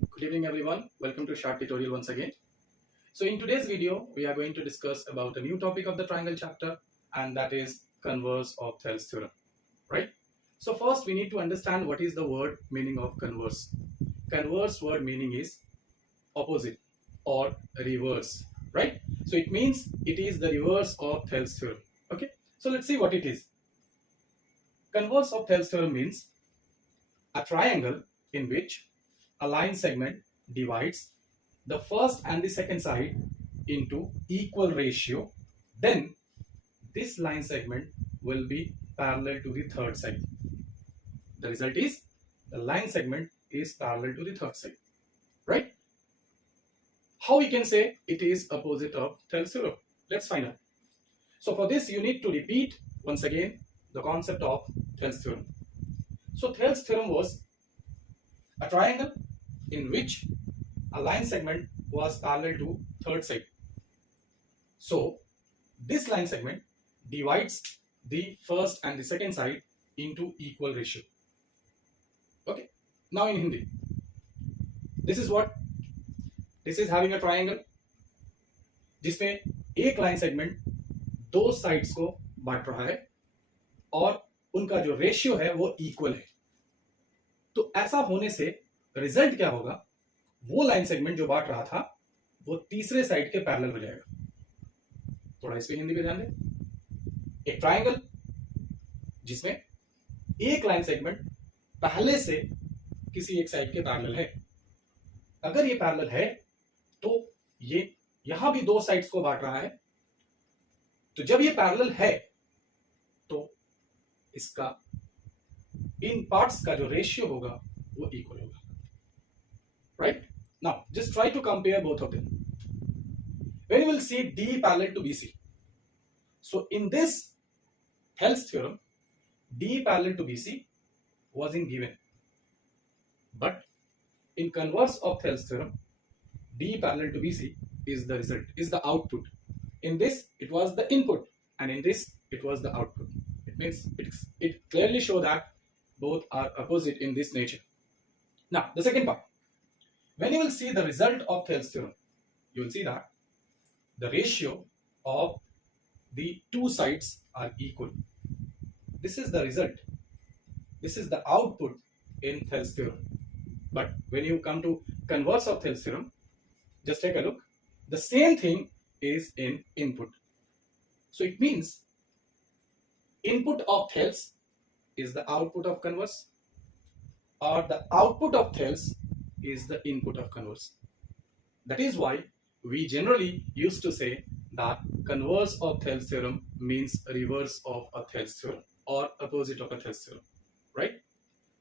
Good evening everyone. Welcome to short tutorial once again. So in today's video, we are going to discuss about a new topic of the triangle chapter, and that is converse of thales theorem, right? So first we need to understand what is the word meaning of converse. Converse word meaning is opposite or reverse, right? So it means it is the reverse of thales theorem. Okay, so let's see what it is. Converse of thales theorem means a triangle in which a line segment divides the first and the second side into equal ratio, then this line segment will be parallel to the third side. The result is the line segment is parallel to the third side, right? How we can say it is opposite of thales theorem? Let's find out. So for this you need to repeat once again the concept of thales theorem. So thales theorem was a triangle in which a line segment was parallel to third side. So this line segment divides the first and the second side into equal ratio. Okay, now in Hindi, this is what this is, having a triangle जिसमें एक line segment दो sides को बांट रहा है और उनका जो रेशियो है वो इक्वल है. तो ऐसा होने से रिजल्ट क्या होगा? वो लाइन सेगमेंट जो बांट रहा था वो तीसरे साइड के पैरेलल हो जाएगा. थोड़ा इस पे हिंदी में ध्यान दें. एक ट्राइंगल जिसमें एक लाइन सेगमेंट पहले से किसी एक साइड के पैरेलल है. अगर ये पैरेलल है तो ये यहां भी दो साइड्स को बांट रहा है. तो जब ये पैरेलल है तो इसका इन पार्ट्स का जो रेशियो होगा वो इक्वल होगा. Right? Now, just try to compare both of them. When you will see D parallel to BC. So, in this thales theorem, D parallel to BC wasn't given. But in converse of thales theorem, D parallel to BC is the result, is the output. In this, it was the input, and in this, it was the output. It means it clearly shows that both are opposite in this nature. Now, the second part. When you will see the result of thales theorem, you will see that the ratio of the two sides are equal. This is the result. This is the output in thales theorem. But when you come to converse of thales theorem, just take a look. The same thing is in input. So it means input of thales is the output of converse, or the output of thales is the input of converse. That is why we generally used to say that converse of thales theorem means reverse of a thales theorem or opposite of a thales theorem, right?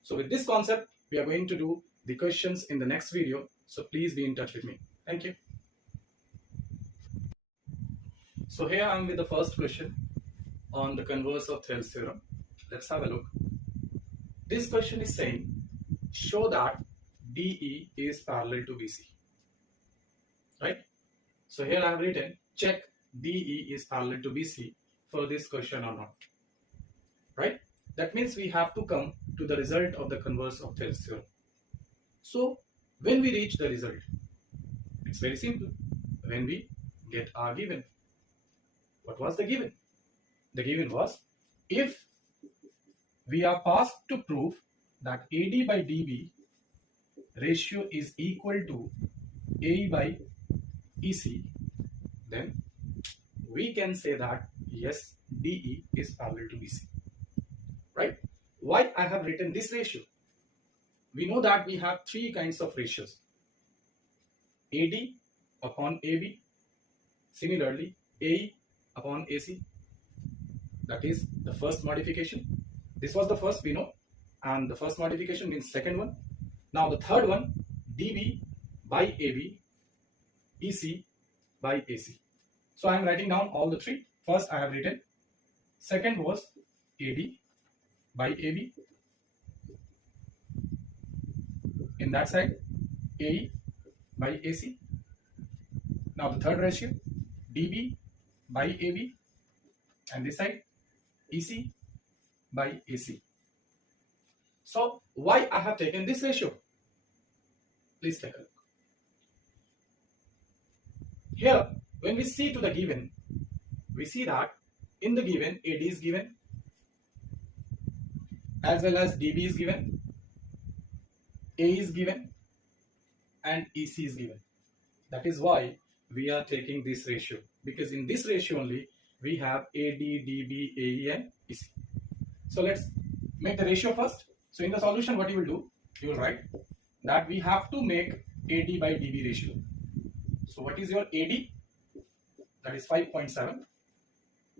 So with this concept, we are going to do the questions in the next video. So please be in touch with me. Thank you. So here I am with the first question on the converse of thales theorem. Let's have a look. This question is saying, show that DE is parallel to BC, right? So here I have written, check DE is parallel to BC for this question or not, right? That means we have to come to the result of the converse of thales theorem. So when we reach the result, it's very simple. When we get our given, what was the given? The given was, if we are asked to prove that AD by DB ratio is equal to AE by EC, then we can say that yes, DE is parallel to BC, right? Why I have written this ratio? We know that we have three kinds of ratios: AD upon AB, similarly AE upon AC. That is the first modification. This was the first, we know, and the first modification means second one. Now the third one, DB by AB, EC by AC. So I am writing down all the three. First I have written, second was AD by AB, in that side AE by AC. Now the third ratio, DB by AB, and this side EC by AC. So why I have taken this ratio? Please take a look. Here, when we see to the given, we see that in the given AD is given as well as DB is given, A is given, and EC is given. That is why we are taking this ratio, because in this ratio only we have AD, DB, AE and EC. So let's make the ratio first. So in the solution, what you will do, you will write that we have to make AD by DB ratio. So what is your AD? That is 5.7.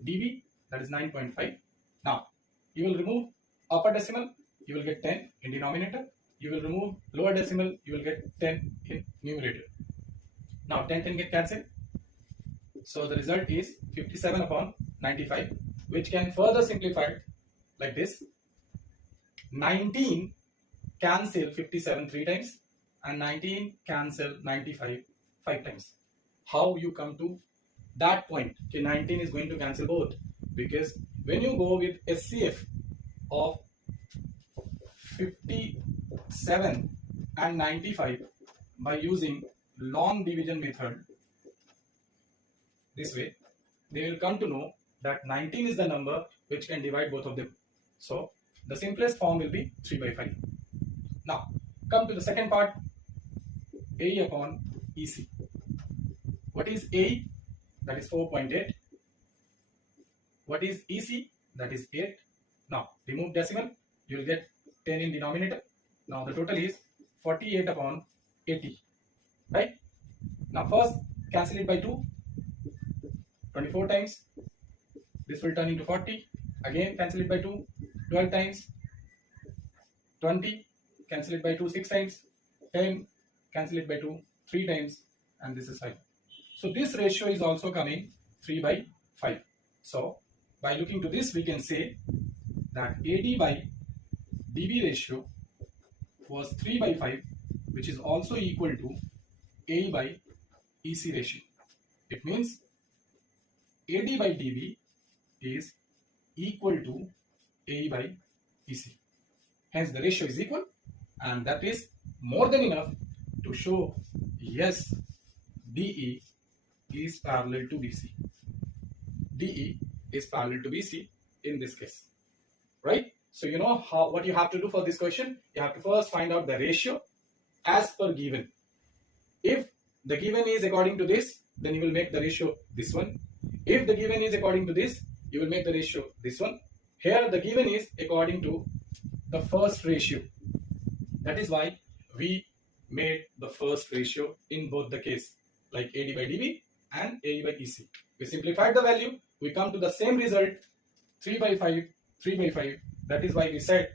DB, that is 9.5. Now you will remove upper decimal, you will get 10 in denominator. You will remove lower decimal, you will get 10 in numerator. Now 10 get cancelled. So the result is 57 upon 95, which can further simplify like this. 19 cancel 57 3 times and 19 cancel 95 5 times. How you come to that point? Okay, 19 is going to cancel both, because when you go with SCF of 57 and 95 by using long division method, this way they will come to know that 19 is the number which can divide both of them. So the simplest form will be 3 by 5. Now come to the second part, AE upon EC. What is AE? That is 4.8. What is EC? That is 8. Now remove decimal, you will get 10 in denominator. Now the total is 48 upon 80. Right? Now first cancel it by 2. 24 times. This will turn into 40. Again cancel it by 2. 12 times. 20. Cancel it by 2 6 times. 10. Cancel it by 2 3 times. And this is 5. So this ratio is also coming 3 by 5. So by looking to this, we can say that AD by DB ratio was 3 by 5, which is also equal to AE by EC ratio. It means AD by DB is equal to AE by EC. Hence the ratio is equal, and that is more than enough to show yes, DE is parallel to BC. DE is parallel to BC in this case, right? So you know what you have to do for this question. You have to first find out the ratio as per given. If the given is according to this, then you will make the ratio this one. If the given is according to this, you will make the ratio this one. Here the given is according to the first ratio. That is why we made the first ratio in both the case, like AD by DB and AE by EC. We simplified the value, we come to the same result, 3 by 5, 3 by 5. That is why we said,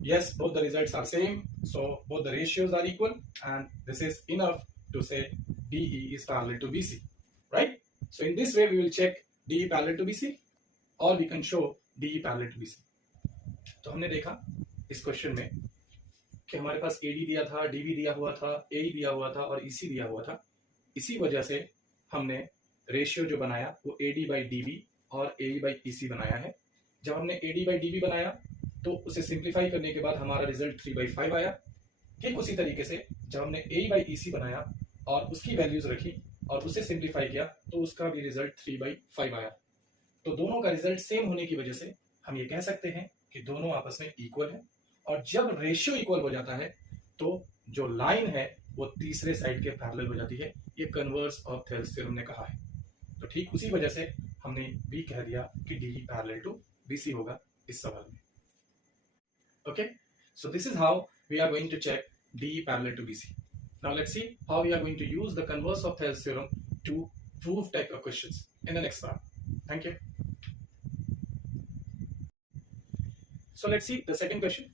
yes, both the results are same, so both the ratios are equal, and this is enough to say DE is parallel to BC, right? So in this way, we will check DE parallel to BC, or we can show DE parallel to BC. तो हमने देखा इस question में कि हमारे पास AD दिया था, DB दिया हुआ था, AE दिया हुआ था और EC दिया हुआ था. इसी वजह से हमने रेशियो जो बनाया वो AD by DB और AE by EC बनाया है. जब हमने AD by DB बनाया तो उसे सिंप्लीफाई करने के बाद हमारा रिजल्ट 3 by 5 आया. ठीक उसी तरीके से जब हमने AE by EC बनाया और उसकी वैल्यूज रखी और उसे सिंप्लीफाई किया तो उसका भी रिजल्ट 3 by 5 आया. तो दोनों का रिजल्ट सेम होने की वजह से हम ये कह सकते हैं कि दोनों आपस में इक्वल है. और जब रेशियो इक्वल हो जाता है तो जो लाइन है वो तीसरे साइड के पैरेलल हो जाती है. ये कन्वर्स ऑफ थेल्स थ्योरम ने कहा है. तो ठीक उसी वजह से हमने भी कह दिया कि DE पैरेलल टू BC होगा इस सवाल में. Okay, so this is how we are going to check DE parallel to BC. Now let's see how we are going to use the converse of thales theorem to prove type of questions in the next part. Thank you. So let's see the second question.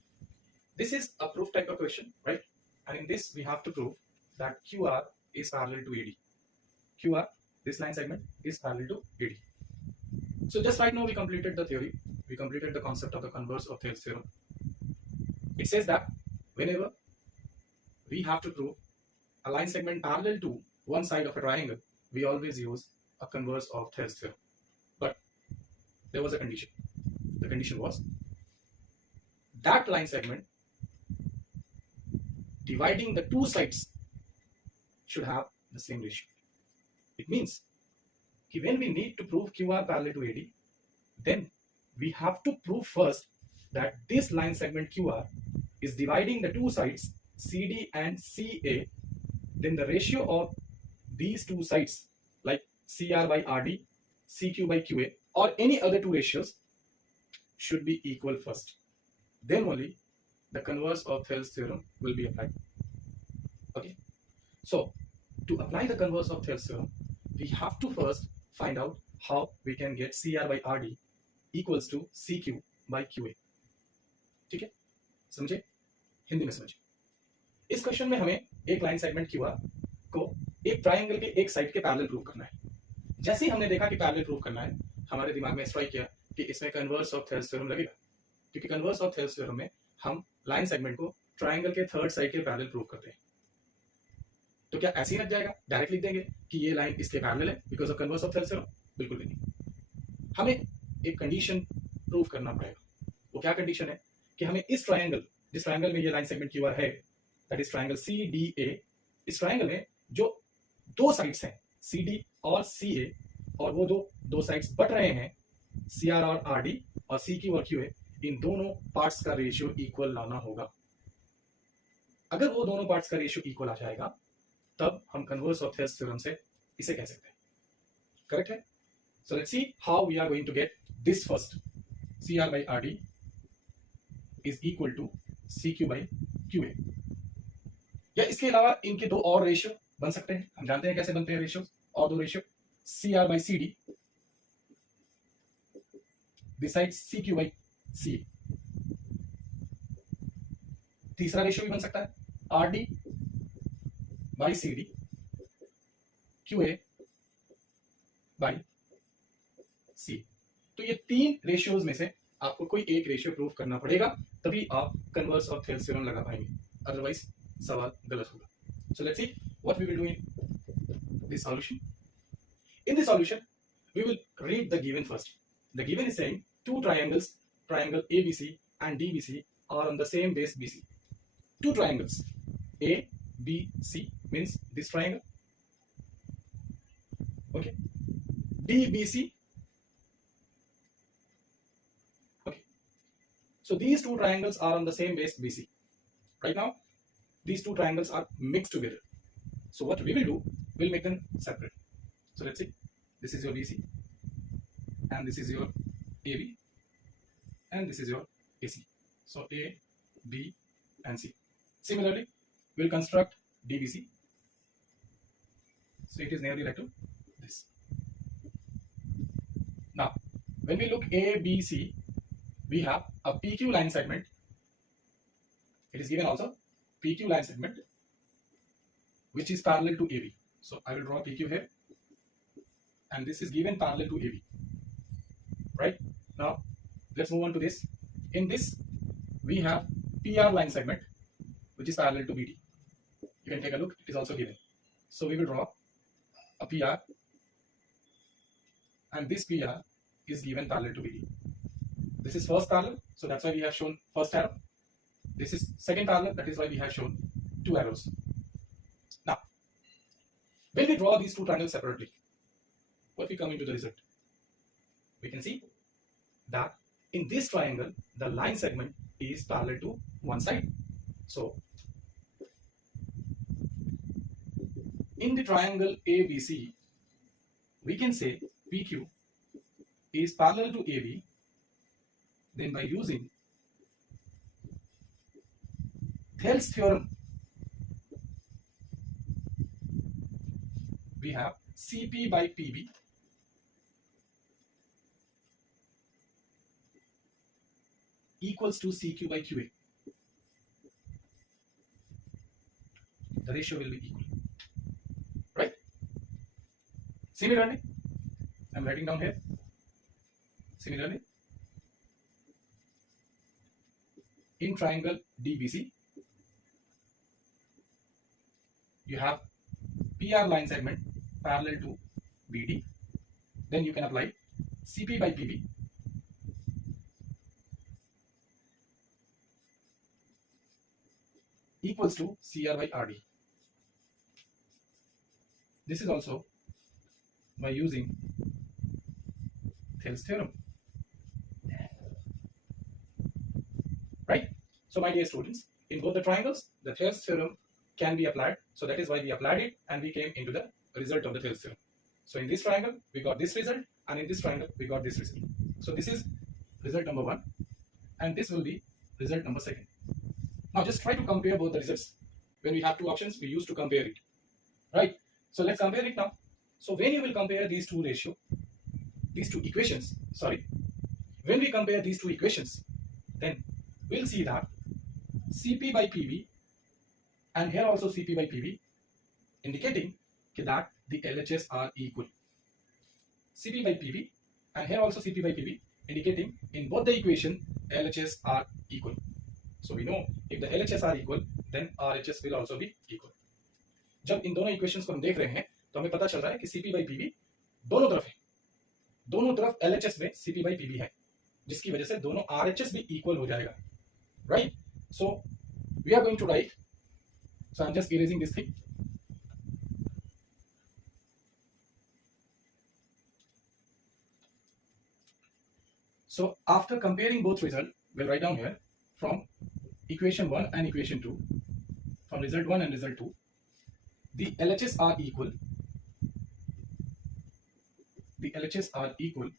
This is a proof type of question, right? And in this we have to prove that QR is parallel to AD. QR, this line segment, is parallel to AD. So just right now we completed the theory. We completed the concept of the converse of thales theorem. It says that whenever we have to prove a line segment parallel to one side of a triangle, we always use a converse of thales theorem. But there was a condition. The condition was that line segment dividing the two sides should have the same ratio. It means when we need to prove QR parallel to AD, then we have to prove first that this line segment QR is dividing the two sides CD and CA. Then the ratio of these two sides, like CR by RD, CQ by QA, or any other two ratios, should be equal first. Then only the converse of Thales theorem will be applied. Okay. So to apply the converse of Thales theorem, we have to first find out how we can get CR by RD equals to CQ by QA. ठीक है, समझे? हिंदी में समझे। इस question में हमें एक line segment QR को एक ट्रायंगल के एक साइड के पैरेलल प्रूव करना है। जैसे ही हमने देखा कि पैरेलल प्रूव करना है, हमारे दिमाग में स्ट्राइक किया कि इसमें कन्वर्स ऑफ थेल्स थ्योरम लगेगा, क्योंकि कन्वर्स ऑफ थेल्स थ्योरम में हम लाइन सेगमेंट को ट्रायंगल के थर्ड साइड के पैरेलल प्रूव करते हैं। तो क्या ऐसे ही लग जाएगा, डायरेक्ट लिख देंगे कि ये लाइन इसके पैरेलल है because of converse of Thales theorem? बिल्कुल भी नहीं। हमें एक कंडीशन प्रूव करना पड़ेगा। वो क्या कंडीशन है कि हमें इस ट्रायंगल, जिस ट्रायंगल में ये लाइन सेगमेंट QR है, दैट इज ट्रायंगल CDA, इस ट्रायंगल में जो दो साइड्स हैं CD और CA, और वो दो साइड्स बट रहे हैं CR और RD और CQ और QA, इन दोनों पार्ट्स का रेशियो इक्वल लाना होगा। अगर वो दोनों पार्ट्स का रेशियो इक्वल आ जाएगा, तब हम कन्वर्स ऑफ थेल्स थ्योरम से इसे कह सकते हैं। करेक्ट है? So let's see how we are going to get this first. CR by RD is equal to CQ by QA। या इसके अलावा इनके दो और रेशियो बन सकते हैं। हम जानते हैं कैसे बनते हैं रेशियो, और दो ratio, CR by CD, this side CQ by CA। तीसरा रेशियो भी बन सकता है RD by CD, QA by C। तो ये तीन रेशियोज में से आपको कोई एक रेशियो प्रूव करना पड़ेगा, तभी आप कन्वर्स ऑफ थेल्स थ्योरम लगा पाएंगे, अदरवाइज सवाल गलत होगा। So let's see what we will do in this solution. In the solution, we will read the given first. The given is saying two triangles, triangle ABC and DBC, are on the same base BC. Two triangles, ABC means this triangle, okay, DBC, okay. So these two triangles are on the same base BC. Right now, these two triangles are mixed together. So what we will do, we'll make them separate. So let's see, this is your BC, and this is your AB, and this is your AC. So A, B, and C. Similarly, we'll construct DBC. So it is nearly like to this. Now, when we look ABC, we have a PQ line segment. It is given also PQ line segment, which is parallel to AB. So I will draw PQ here, and this is given parallel to AB. Right? Now, let's move on to this. In this, we have PR line segment, which is parallel to BD. You can take a look, it is also given. So we will draw a PR, and this PR is given parallel to BD. This is first parallel, so that's why we have shown first arrow. This is second parallel, that is why we have shown two arrows. Now, when we draw these two triangles separately, what we come into the result? We can see that in this triangle, the line segment is parallel to one side. So, in the triangle ABC, we can say PQ is parallel to AB. Then by using Thales theorem, we have CP by PB equals to CQ by QA. The ratio will be equal, right? Similarly, I'm writing down here. Similarly, in triangle DBC, you have PR line segment parallel to BD. Then you can apply CP by PB equals to CR by RD. This is also by using Thales theorem, right? So my dear students, in both the triangles, the Thales theorem can be applied. So that is why we applied it and we came into the result of the Thales theorem. So in this triangle, we got this result, and in this triangle, we got this result. So this is result number 1, and this will be result number 2. Now just try to compare both the results. When we have two options, we used to compare it, right? So let's compare it now. So when you will compare these two equations, when we compare these two equations, then we'll see that Cp by Pv, and here also Cp by Pv, indicating that the LHS are equal. Cp by Pv, and here also Cp by Pv, indicating in both the equation LHS are equal. So we know if the LHS are equal, then RHS will also be equal. जब इन दोनों equations को हम देख रहे हैं तो हमें पता चल रहा है कि Cp by Pv दोनों तरफ है, दोनों तरफ LHS में Cp by Pv है, जिसकी वजह से दोनों RHS भी इक्वल हो जाएगा, right? So we are going to write. So I'm just erasing this thing. So after comparing both results, we'll write down here from equation 1 and equation 2, from result 1 and result 2, the LHS are equal. The LHS are equal.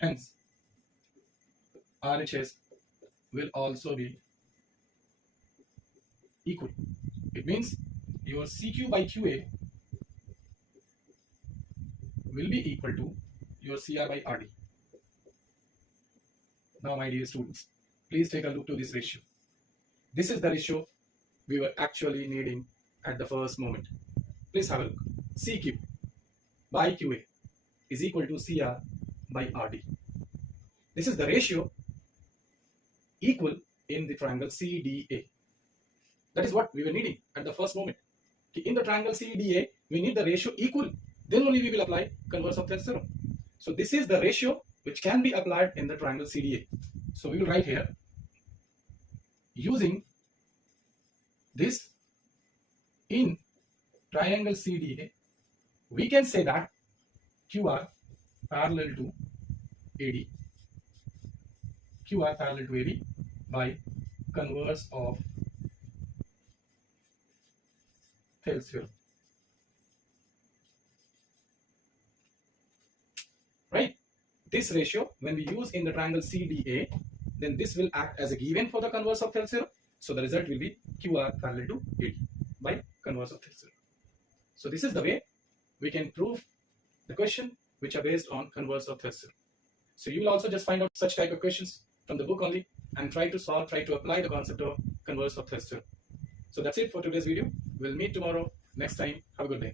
Hence, RHS will also be equal. It means your CQ by QA will be equal to your CR by RD. Now, my dear students, please take a look to this ratio. This is the ratio we were actually needing at the first moment. Please have a look. CQ by QA is equal to CR by RD. This is the ratio equal in the triangle CDA. That is what we were needing at the first moment. In the triangle CDA, we need the ratio equal. Then only we will apply converse of Thales theorem. So this is the ratio which can be applied in the triangle CDA. So we will write here, using this in triangle CDA, we can say that QR parallel to AD, QR parallel to AD by converse of Thales theorem. Right? This ratio, when we use in the triangle CDA, then this will act as a given for the converse of Thales theorem. So the result will be QR parallel to AD by converse of Thales theorem. So this is the way we can prove the question which are based on converse of Thales theorem. So you will also just find out such type of questions from the book only and try to solve, try to apply the concept of converse of Thales theorem. So that's it for today's video. We'll meet tomorrow. Next time, have a good day.